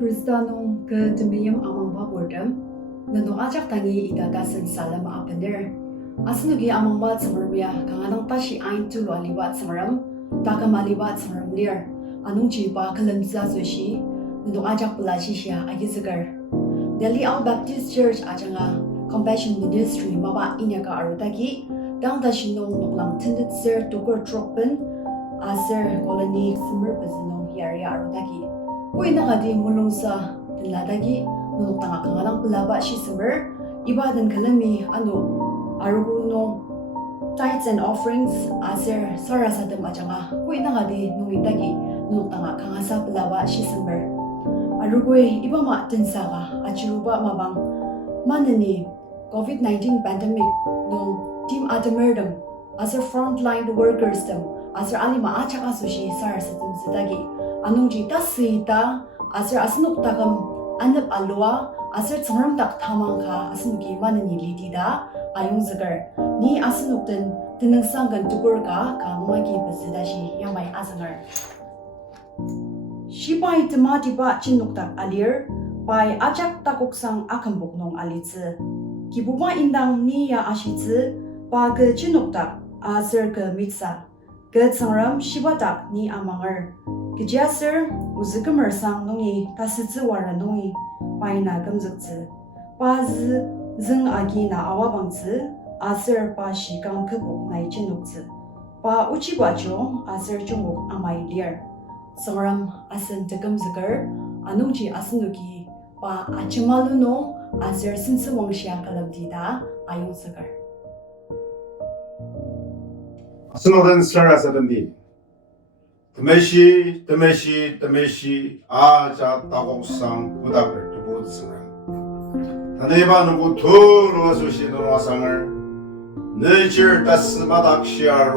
Kristanong ke temiyam amang babordam, nandong ajak tangi idadasan salam apaner. Asnugi amang bat samarmya, kanganang tashi ain tulo alibat samaram, takam alibat samaram lir. Anong jiba kalam zazushi, nandong ajak pelashi siya agizagar. Delhi Al Baptist Church ajanga Compassion Ministry maba inyaka arutagi, dang tashinong nuklang tindet sir tukur trokpen, aser koloni simmer bazinong yari arutagi. Kung inakadi mulong sa tinladagi, nunok tanga kangalang palaba si summer, iba dan kalami arugunong tithes and offerings aser sarasadam ajanga. Kung inakadi nung itagi, nunok tanga kangasa palaba si summer. Arugwe iba ma tinsaka achiruba mabang manani COVID-19 pandemic nung team adamerdam aser frontline workers dam aser alima achaka sushi sarasadam sidagi. Anong jita sita aser asnuk takam anap alwa aser tsamram tak tamang ka asnuki manani litida ayong zagar ni asnuk den tinang sanggan tukur ka kamagi basidashi yamay azangar Shibai temati ba chinuk tak alir pai ajak takuksang akambuk nong alitsi kibuba indang ni ya ashitsi ba ke chinuk tak aser ke mitsa ke tsamram shibatak ni amangar Gijasir uzikemer sang nungi tasitsi wara nungi paina gamzikzi. Pa zi zing agi na awabangzi asir pa shikang kebuk na ichinukzi. Pa uchi bacho asir chunguk amay liar. Sangram asin tegamzikar anungji asinuki pa achimalu no asir sinsiwang siya kalabdida ayong sakar. Asinodan sara sadanbi. Temeshi aja ta고상 부닥을 두고 쓰라. 다네바 누구 도로 소시 노상을 너질 다스마닥 시아를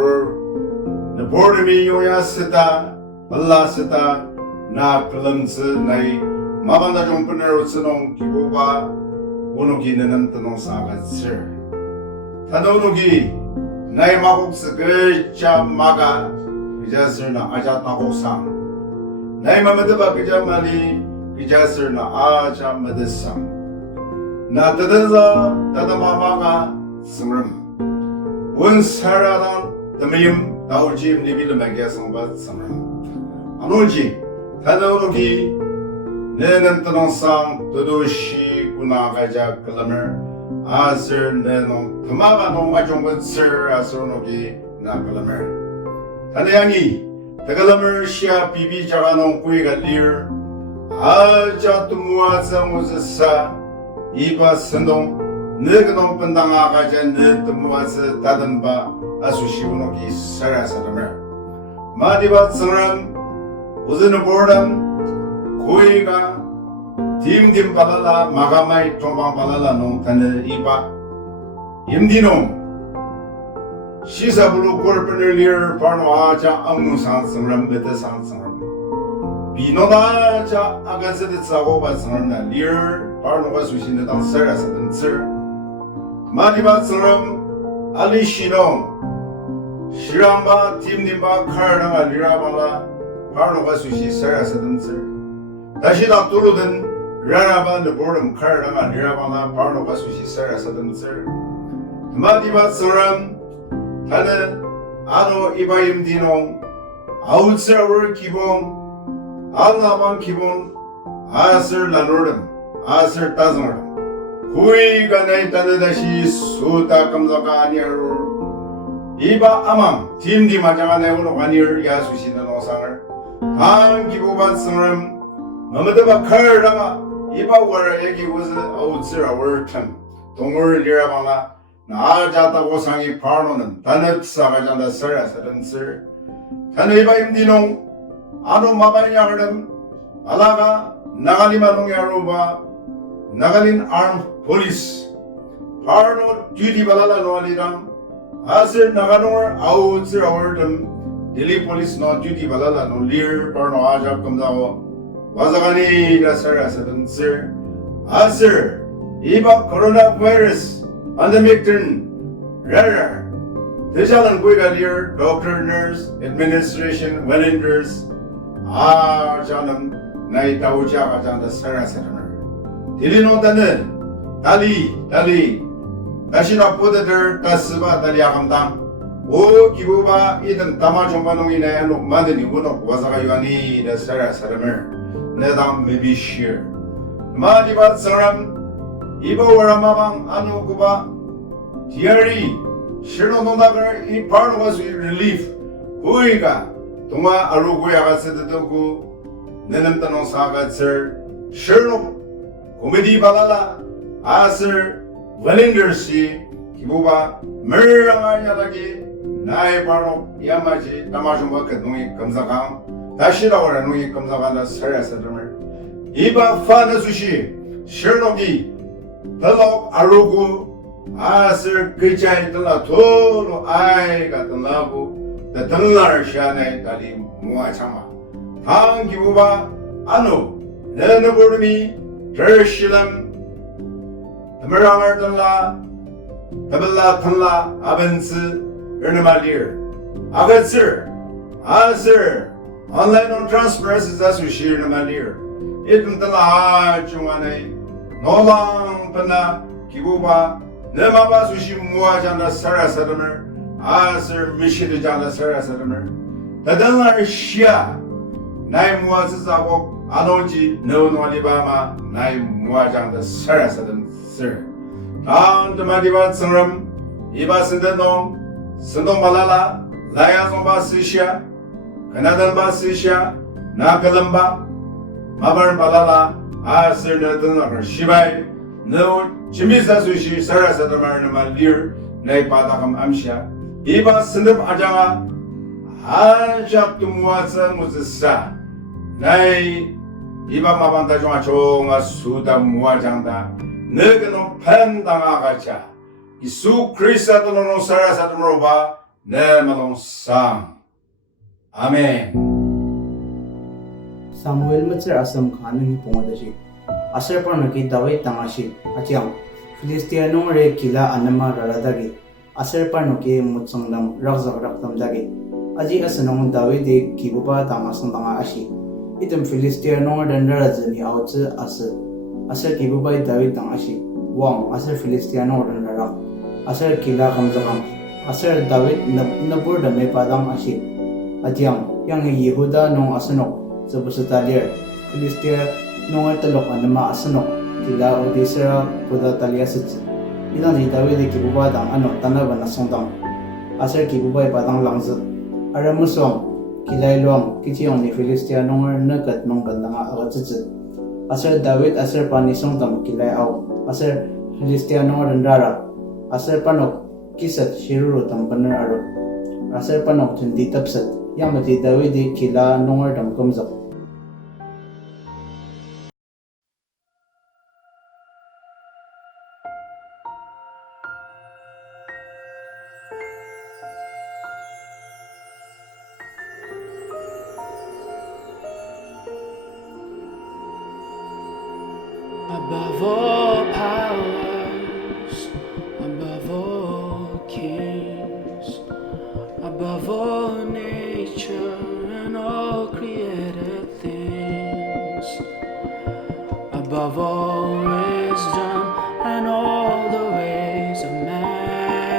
너 보름이 요야스다 발라스다 나 클럼스 나이 마반다 좀분으로 쓰는 기보가 오누기는 뜨노사가 쓸 다노누기 나이 마곡스 그자 마가 Gijasirna aja tagosan. Nai mamadaba gijamali gijasirna aja madasam. Na tadaza tadamamaga samram. Wun saradan tamayim daujim nibil magyasamba samram. Anulji tadaurugi nenem tanonsang tudushi kunagaja kalamer asir nenom tamaga nong ajongbat sir asirnogi na kalamer. Tanayani, tagalamar siya bibi jaganong kuigalir, aja tumua sa musasa, iba sendong, neganong pandangakaja ne tumua sa tadamba, asusiunoki sarasadamar. Madiba sangram, uzunabordam, kuiga, dim balala, magamay tombang balala nong tane iba, imdinong, 시사불로 골프를 바로 아자 악무상 성람 베테상 성람 비노다자 아가스드 사고 바성람 리얼 바로가 수신의 당사라서든 슬 마디바 성람 알리시노 시람바 팀님바 카르랑 리라발라 바로가 수시 사라서든 슬 다시 닥도로든 라라바 느보름 카르랑 리라발라 바로가 수시 사라서든 슬 마디바 성람 Tane ano ibayim dinong outsir kibong alnaban kibong asir lanordam asir tazmordam hui ganay tane dashi suta kamzaka aniyar iba amam timdi majanga negono ganir yasushi na nosangar 한 기부반 성람 마마드바 카르라가 이바 wara yagi was outsir our term 동물 리라방나 나자다고 상이 파노는 단업사가 잔다 서라서든슬 단의바 임디농 아노 마바냐그름 알라가 나갈리마농야로바 나갈린 armed police 파노 듀티 발랄라 노알리랑 아슬 나가농을 아우츠라 월듬 딜리 police 노 듀티 발랄라 노 lir 파노 아잡 검사고 와자가니라 서라서든슬 아슬 이바 코로나 바이러스 pandemic turn rare 대장은 구이가 dear doctor, nurse, administration, volunteers. 저는 나이 다우자가 잔다 살아서는 딜리노다는 달리 다시나 보다들 다스바 달리야 감당 오 기부바 이든 담아 정반홍이네 로 만드니 원어 와사가 요하니 내 살아서는 내담 maybe share 마디바 사람 이보와라 마방 아누구바 디아리 실로노다가 이 바로가스 relief 구이가 동아 아루구야가 쓰듯하고 내는따노 사가슬 셜록 코미디 발랄라 아슬 volunteer시 기부바 멀랑아야라기 나의 바로 야마지 담아준바 그동이 검사강 다시라오라 농이 검사강다 설야서름을 이바 파나수시 셜록이 덜록 아루구 아슬 그자이 들라 도로 아이가 들라고 덜라를 시안에 달리 모아참아 당 기부바 아누 내는 보름이 절실함 더물랑을 들라 더블라 털라 아벤스 örnemallier 아가슬 아슬 온라인 트랜스퍼스 자수시 örnemallier 이든 들라 중안에 노랑पना 기부바 내마바 수시 모아잔다 살아서름을 아슬 미시드 잔다 살아서름을 더들라 시야 나이 무아스자고 안오지 너노리바마 나이 무아장다 살아서든 슬 다음도 마디바 성름 이바스는동 선동발랄라 라야송바 스시야 그나던바 스시야 나kalamba 마발발랄라 아슬너든나를 시바이 너 지미사수시 살아서든 말는말 리얼 나이 바다감 암시야 이바스는 아장아 아잡도 무아서 무스사 나이 이밤 마반다 중아 종아 수다 무아장다 너그는 팬당아가자 이수 크리스도노 살아사도로 봐 내말롱 상 아멘 사무엘 마처 아섬 खानंगी पोंगदशी असर परनकी दावे तंगाशी अचियां फिलिस्तीयानो रे किला अनमा ररादागी असर परनकी मुत्संगदम रगजग रक्तमदागी अजी असनों दावे दे किबुबा तंगासं तंगा अशी इतम फिलिस्तीयानो दंडराजनी आवच असर किबुबा दावे तंगाशी वांग असर फिलिस्तीयानो दंडरा असर किला कमजगम असर दावे नबुर दमे पादम अशी अचियां yang Yehuda nong asanok Zabusatalir Filistia nong talok anama asanok Kila Odisera Kuda Taliasit Ilang di David di kibuba dang ano tanaban na songdang Asar kibuba ipadang langzat Aramusong Kilay luang Kichiyong ni Filistia nong nagat nong gandang agatsitsit Asar David asar panisong tam kilay aw Asar Filistia nong randara Asar panok kisat shiruro tam panar aro Asar panok tundi tapsat yang mati David di kila nongar dam kumzak. Above all powers, above all kings, above all nature and all created things, above all wisdom and all the ways of man.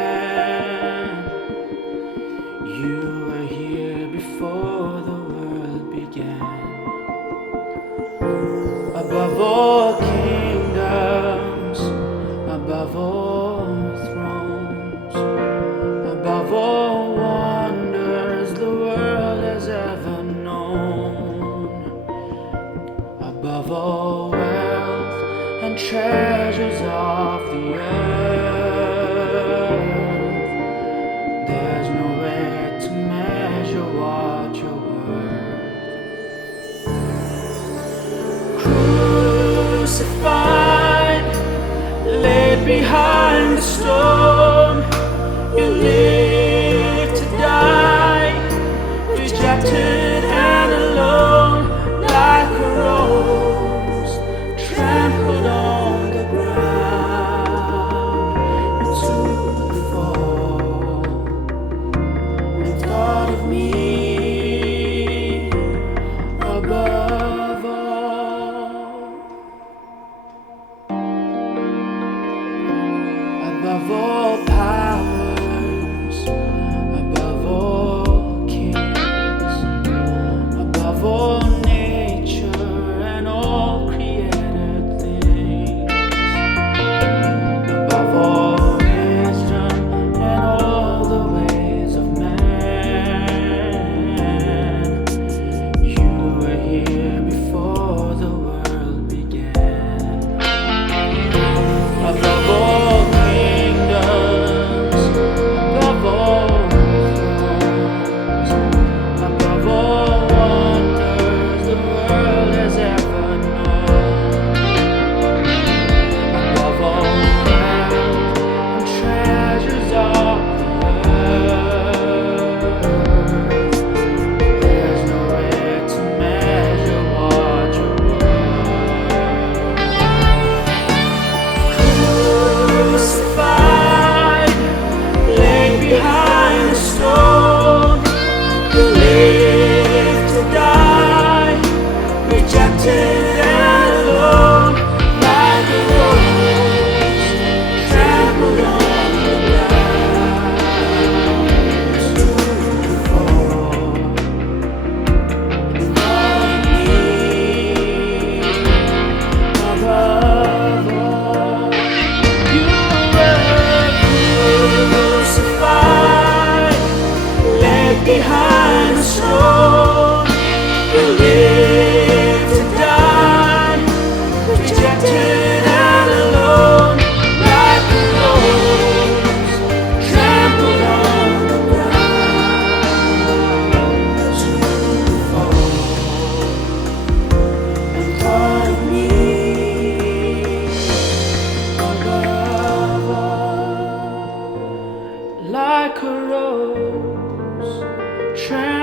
You were here before the world began. Above all kingdoms, above all thrones, above all wonders the world has ever known, above all wealth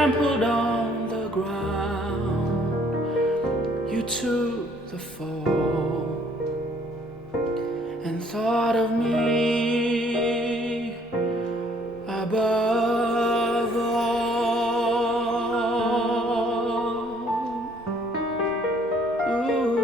trampled on the ground. You took the fall and thought of me above all. Ooh.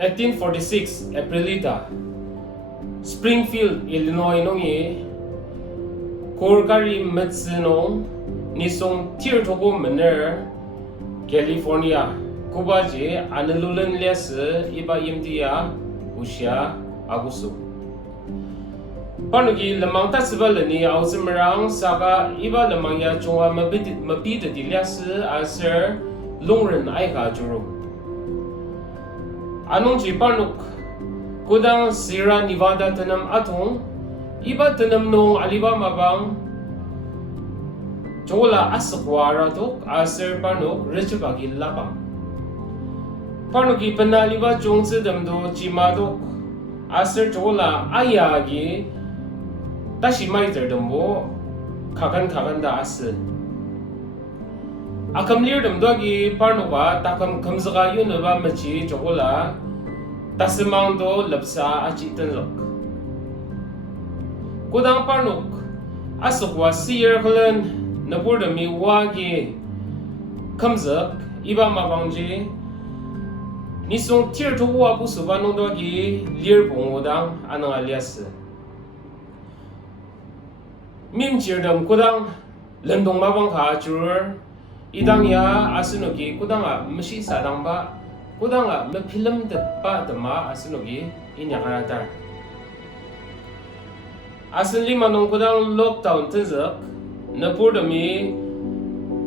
(1846) Aprilita, Springfield, Illinois nongi Korkari Metsinong Nisong Tirtogo Mener, California, Kubaji Analulan Les Iba Imdia Usia Agusu. Panugi lamang tasbalani ausimrang saka iba lamangya chunga mapita dilas aser lungren aika juru. Anong ji panuk kudang Sierra Nevada tanam atong iba tanam nong aliba mabang chola asakwara tok aser panuk rechubagi labang. Panugi panaliba chung sedamdo chimadok aser chola ayagi 다시 마이들도 가간 다 아스 아캄리르듬도기 파르노바 타캄 감즈가 유느바 마치 조골라 다스망도 럽사 아치텐럭 고당 파르녹 아스과 시어클런 너보르미 와기 감즈 이바마방지 니송 티르토와 부스바노도기 리르봉오당 아낭알리아스 Mimjirdam kudang lendong mabang kajur idang ya asunugi kudanga meshi sadang ba kudanga me film depa dema asunugi inyakaratar asunli manong kudang lockdown tenzak napurdami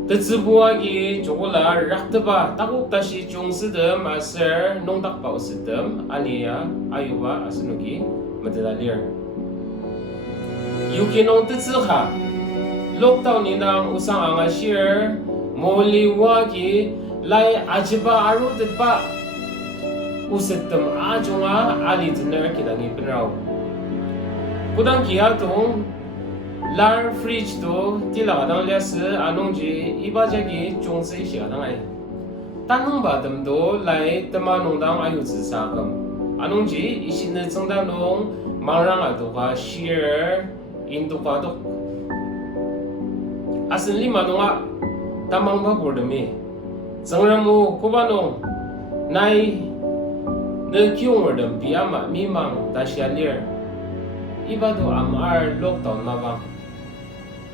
tezibuagi jogola raktaba takuk tashi jungsidem aser nongdak pausidem aniya ayuba asunugi madalalir Yukinong tizha lockdown ninang usang angasir moli wagi lai ajiba aru depa usitem ajonga ali dinner kidangi penrau kudang kia tong lar fridge to tila kadang lias anongji ibajagi chongse shi kadang ai tanung ba dem do lai tema nongdang ayu zisagam anongji isine chengda nong marang adoga share induka dok asin lima donga tamang ba bordemi sangramu kubanong nai ne kyungordam biama mimang tasyalir ibado amar lockdown mabang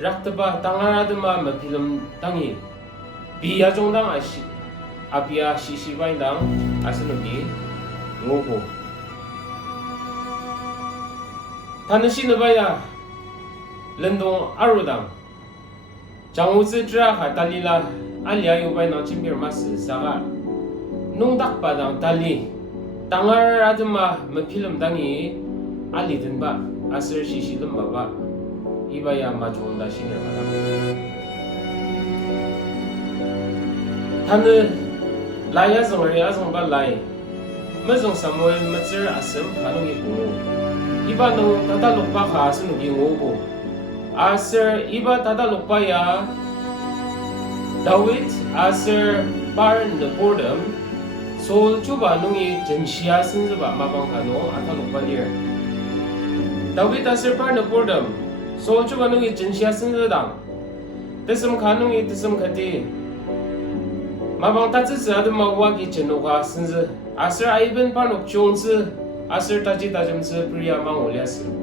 raktaba tangaradma mapilam tangi biya jongdang ashi apia sisibaindang asinugi ngogo tanashinabaya lendong arudang 장우즈 드라가 달리라 알리아 요바이나 침비르마스 사가 농닥바당 달리 땅을 아드마 메필름 당이 알리든바 아슬 시시든 바바 이바야 마종다 신을바다 타느 라야성을 야성바 라이 머정 사모엘 머츠 아슴 가능이 보고 이바노 다달록바 가스누기 오고 Aser iba tada lupaya Dawit aser bar na boredom Sol chuba nungi jenshia sinzaba mabang kano ata lupalir Dawit aser bar na boredom Sol chuba nungi jenshia sinzadang Tisam kanungi tisam kati Mabang tatsi adama wagi jenuka sinza Aser aiben panuk chungzi Aser taji tajamzi priya mang uliasi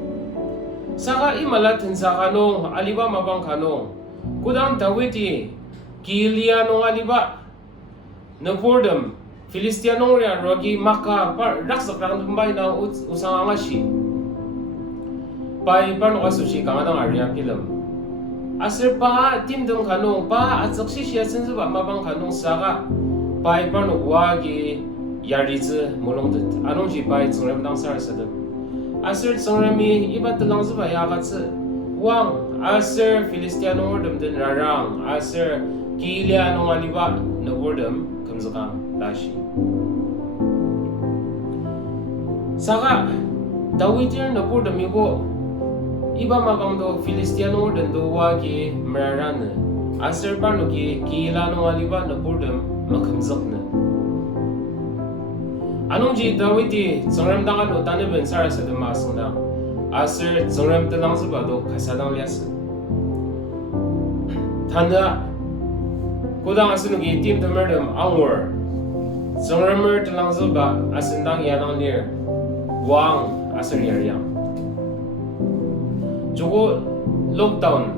Saka imala tinsa kanong aliba mabang kanong kudang Dawiti kilia nong aliba na boredom Filistianong riyan rogi maka raksak tumbay na usang angashi pai parno kasushi kangadang ariya pilam asir pa timdong kanong pa at saksi siya sinsuba mabang kanong saka pai parno wagi yarizi mulongdut anong ji pai tsungrem dang sarasadam Aser tsangrami iba talang zuba yagatsi wang aser Filistiano ordam din rarang aser kilia nong aliba na ordam kamzakang dashi Saka Dawitir na ordam ibo iba mabang do Filistiano ordam do wagi mararan aser parno ki kilia nong aliba na ordam makamzakna Anong ji Dawiti tsangram dangan utaniben sarasa dama sundang Aser tsangram talang zubado kasadang liasa Tanda Kudang asunugi tim tamerdam angwar Tsangrammer talang zuba asindang yadang lir Wang aser yaryang Joko lockdown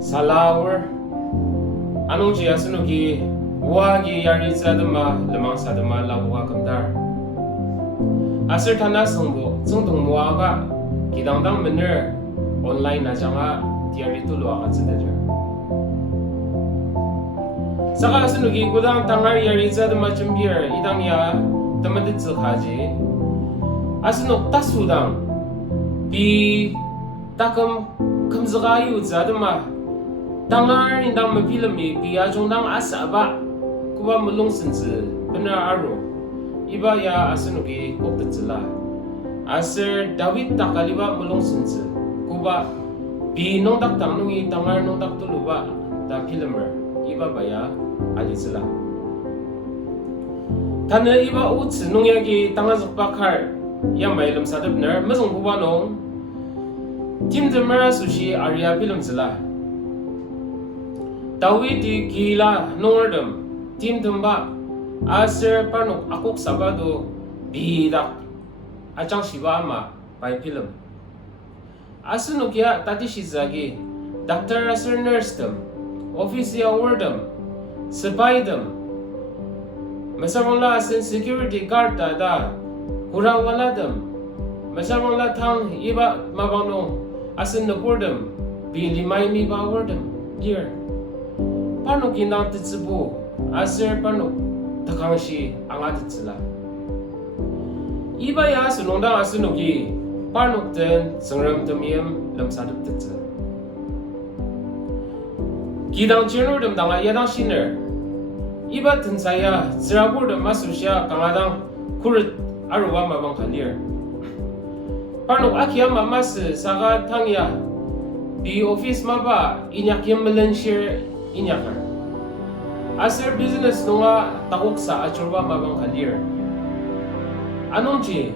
Salawar Anong ji asunugi Wagi yari zadama lamang sadama labuha kamdar Aser tana sungbo tsungtung muaga Kidangdang mener online na janga tiari tulu akat sadajar Saka asunugi kudang tangar yari zadama jambir idang ya tamadit zikaji Asunuk tasudang Bi takam kamzagayu zadama Tangar indang mapilami biya jongdang asaba Kuba mulung sinzi benar aro Iba ya asunugi koktatsila Aser Dawit takaliba mulung sinzi Kuba bi nongdak tangnungi tangar nongdak tuluba Da pilamer Iba baya alisila Tana iba utsi nongyagi tangazak bakar Yang may lamsadabner Mazong kuba nong Timdamara sushi arya pilamzila Dawit di gila nongardam Tim tumba aser parnok akok sabado bidak ajang shibama by film asunok ya tati shizagi doctor aser nurse dam office ya wordam sabaydam masamala asen security guard da hurawala dam masamala thang iba mabano asen nopordam bilimay mi ba wordam dear parnok inang titsibu Aser parnok takangshi angatitsila Ibaya sunongdang asunugi parnok ten sangram tamiyam lamsadap titsa Gidang chernordam danga yadang shiner Iba tensaya ziraburdam masusya kangadang kurut aruwa mabang kalir. Parnok akyam mamas saka tangya di office maba inyakyam melenshir inyakar. Aser business nunga takok sa achurwa mabang kalir. Anong chi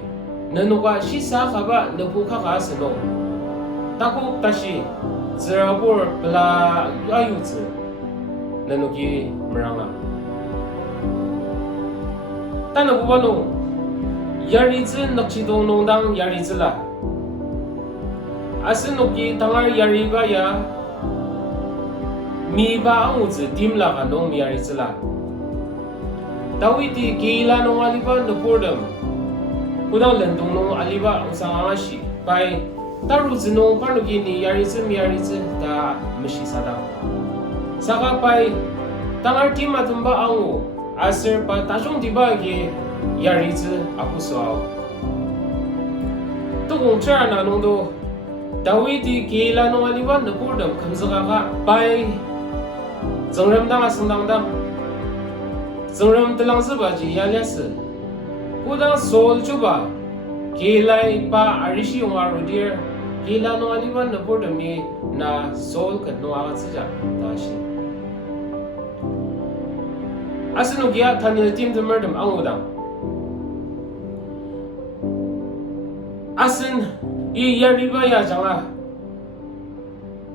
nanuka shisa kaba napuka ka seno. Takok tashi zerabur pela ayuzi nanuki meranga. Tanagubano yarizi nakchidong nongdang yarizila. Asinuki tangar yariba ya miba ang uzi dimla ka nong yarizila. Dawiti kila nong aliba napurdam. Kudang lendong nong aliba usang angashi. Pai taruzi nong panuki ni yarizi da mashisadang. Saka pai tangar timatumba angu aser pa tajong diba ge yarizi aku soaw. Tukong chara na nong do Dawiti kila nong aliwan na purdam kamzaka ka pai zangram dang asang dang dang zangram telang seba ji yalyas kudang sol chuba kilai pa arishi yung arudir kila nong aliwan na purdam ni na sol kat nong akat saja tashi asino gya tanil tim demerdam angudang asin I yariba ya janga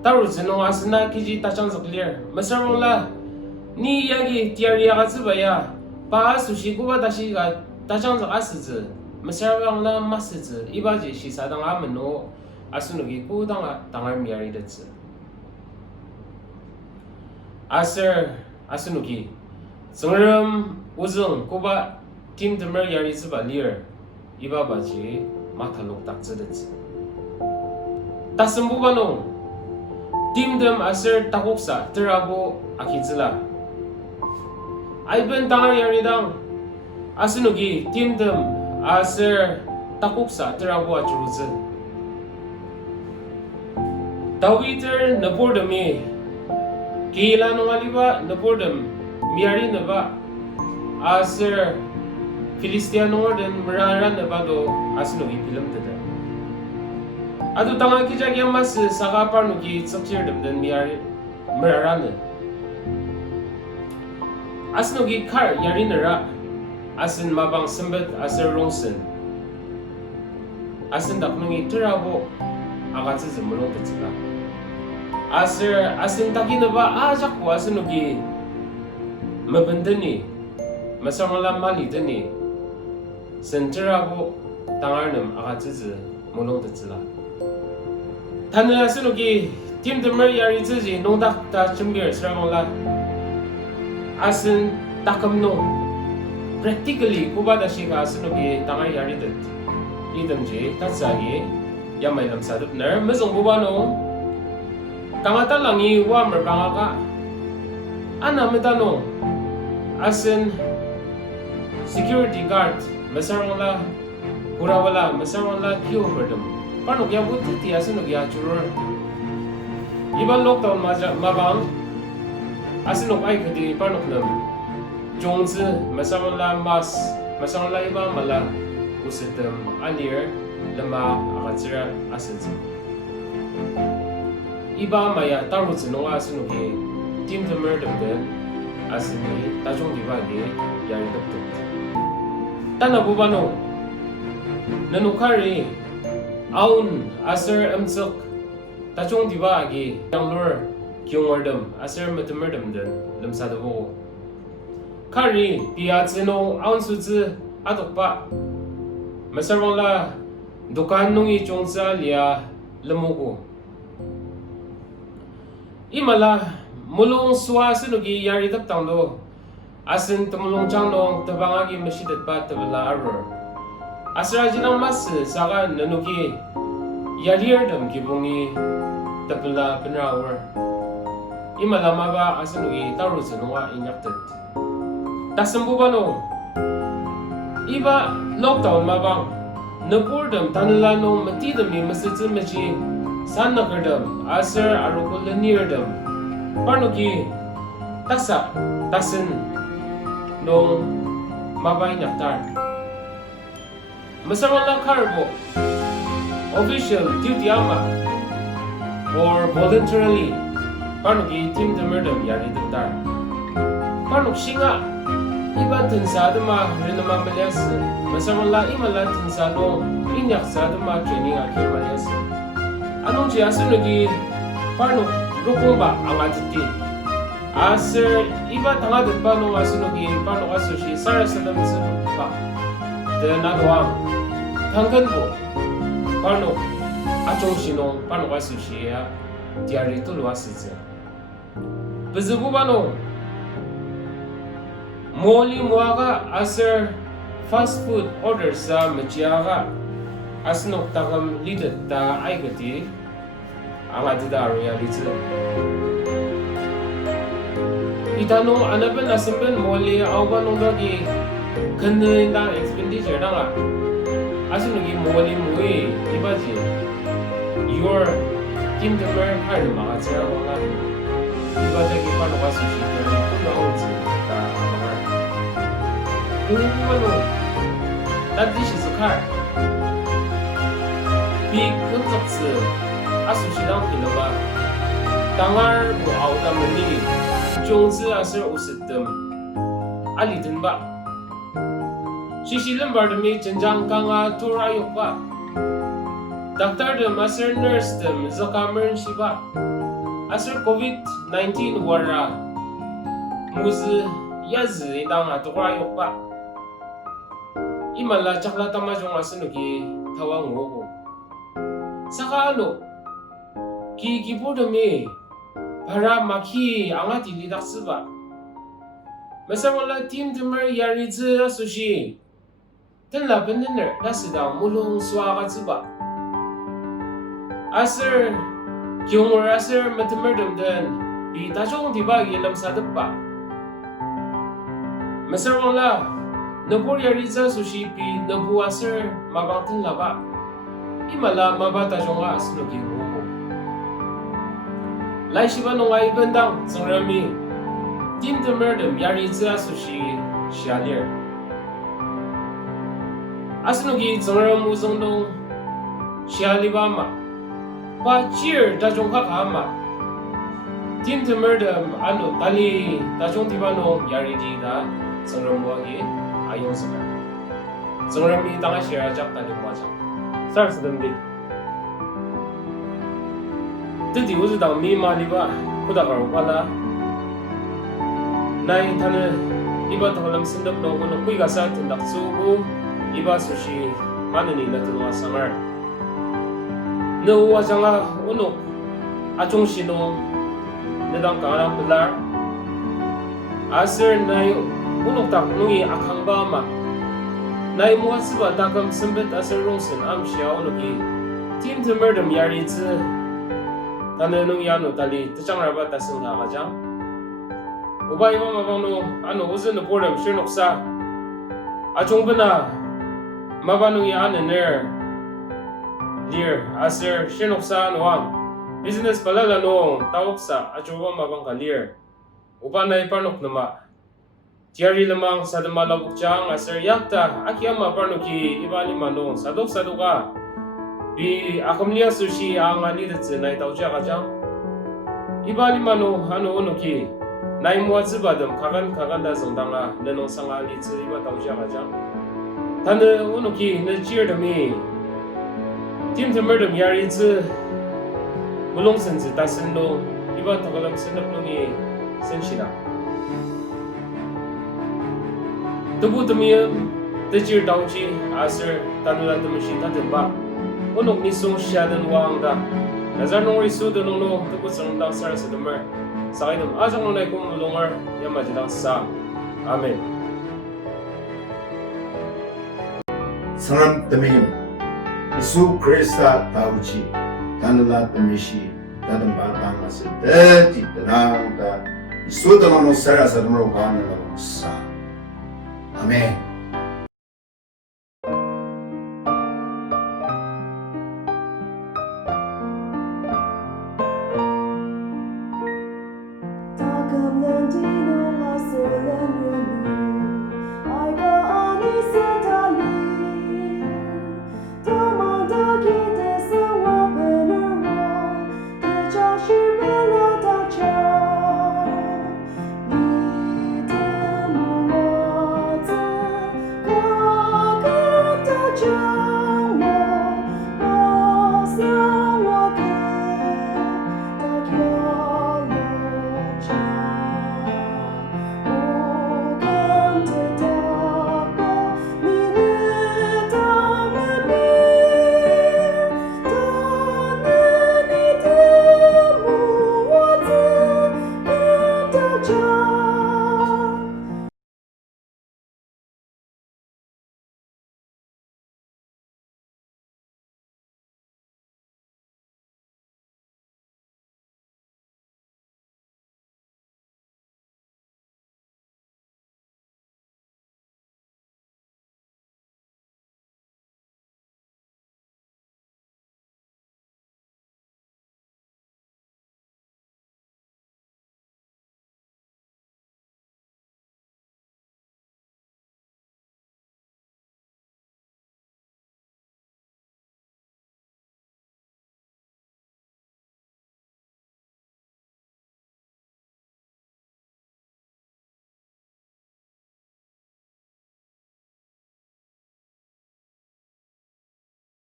taru zinong asina kiji tachang zaklir masarong la ni yagi tiari ya gaziba ya pa sushi kuba dashi ga tachang zak asizi masarong la masizi ibaji shisadang ameno asunugi kudang tangar miyari datsi asunugi zengrim uzeng kuba tim demer yari ziba lir ibabaji matalok takzi datsi Tasembubanong timdem aser takoksa terabo akizila. Aiben tangar yaridang asunugi timdem aser takoksa terabo achuruzi. Dawiter napordami kila nung aliba napordam miyari naba aser Filistiano orden meraran naba do asunugi film tada. Adu tanga kijag yang mas saka parnuki sakshir dan miyari meraran. Asnugi kar yarinara asin mabang sembet asir rongsen. Asin daknungi terabo agatsi zemulong kecila. Asin takinaba ajakku asnugi mabendeni masamala mali deni senterabo tangarnam agatsi zemulong kecila. Tana asunugi tim demer yari zizi nongdak ta chumbir sramongla asin takamno practically kubada shika asunugi tangar yari dat idamji tatsagi yamay lamsadup ner mazong bubano tangata langi wa merbangaka ana metano asin security guard masarongla hurawala masarongla kiyo berdam Paano kaya buti tiya sino kaya churur? Ibang lockdown mabang asino ay kadi paano nam Jones masama la mas masama la iba mala usitem alir lama akatsira asensi iba maya taru sino asino ki team the murder den asini tajong dibagi yari dapet tana bubano nanukari Aun aser amsok tajong diba agi yang lur kyung ordam aser matemerdam den lamsadabo kari piatsino aun suzi atokpa masarwang la dukan nungi chongsa lia lamugo imala mulong swa sinugi yari taptangdo asin tumulong changnong tabangagi mashidat pa tabala aror Asra jinang mas saka nanuki yarierdam kibungi tapula penrawar imalama ba asanugi taru senua inyaktet tasembu bano iba lockdown mabang napurdam tanulano matidami masitsin machi sanakardam asar arukul nirdam panuki tasa tasin nong mabay naktar Masamala karbo official duty ama or voluntarily panuki team the murder yari tar panuk singa iba tinsa dama rinama malyas masamala imala tinsa no inyak sa dama training akir malyas anong siya sunugi panuk rukumba ang atiti Asir iba tanga de pano asunugi pano asushi sara sadam pa de nadwang tangkan po pano achong sinong pano asushi ya diari tu luas saja bezubu pano moli muaga asir fast food order sa machiaga asnok takam lidat ta aigati ang adidaro ya litu Itanong anaban asamban moli awban nung lagi kena na expenditure na nga aso nagi moli mui iba ji your team member har mga tsara mga iba jagi pa nung aso shi kaya kung na onzi ta mga kung ano dati shi sukar big kunzakse aso shi lang pinaba tangar mo awta mali 종지 아슬 오스뜸 알리든 바 시실은 바르미 전장 강아 토라요과 닥터드 마스터 너스뜸 자카머른 시바 아슬 코비드-19 와라 무즈 야즈 이당아 토라요과 이말라 작라 타마종 아스누기 타왕 오고 사가노 기기보드미 para maki angati lidak suba masamala team temer yari zi asushi tenla pendener nasida mulung swaga suba asir kyungor asir matemer demden bi tajong tiba yelam sadapa masamala nabur yari zi asushi bi nabu asir mabang tenla ba imala maba tajong asno kingo Lai shiba nung ay bandang sangrami team the murder yari zi asushi shialir asnugi sangram uzong nung shialiba ma pa cheer dajong kakama team the murder ano tali dajong tiba nung yari di da sangram wagi ayong sangrami tanga share jak tali mwajak sar sadamdi Tadi uzu dang mi ma liba kuda karo pala nai thane iba tholam sindap no no kui ga sa tindak sugu iba sushi manani na tulwa sangar no wa janga uno achong sino nedang kana pilar asir nai uno tak nungi akhang ba ma nai mo siba takam simbet asir rongsen am shia uno ki team to murder yari zi Tanda nung yano tali tachang raba tasang nakajang Ubay mo mabang no ano uzun na poram sure nuksa Achong ba na mabanong yan ner Dear asir sure nuksa ano ang Business pala lanong tawag sa achong ba mabang kalir Upa na iparnok nama Tiari lamang sa damalabok tiyang asir yakta akiyama parnoki iba ni manong sadok ka Bi akamlia sushi ang alidatse na itawja kajang Iba ni mano ano ki Nai mua zibadam kagan da zongdanga Nanong sanga alitse iba tawja kajang Tanda ki na jirdami Tim temerdam yari zi Bulong senzi tasendo Iba tagalam senap nungi senshina Tubu tamiyam Tajir tawji asir tanulan tamashi tatimba Unok ni song siya dan wang da Nazar nung risu dan nung no Tukot sa nung sar sa damer Sa kayo nung asang nung na ikong mulungar Yang majidang sa Amen Sangram tamim Isu Krista tauchi Tanula tamishi Tadang batang masih Dati tenang da Isu tamang sara sa damer Wana sa Amen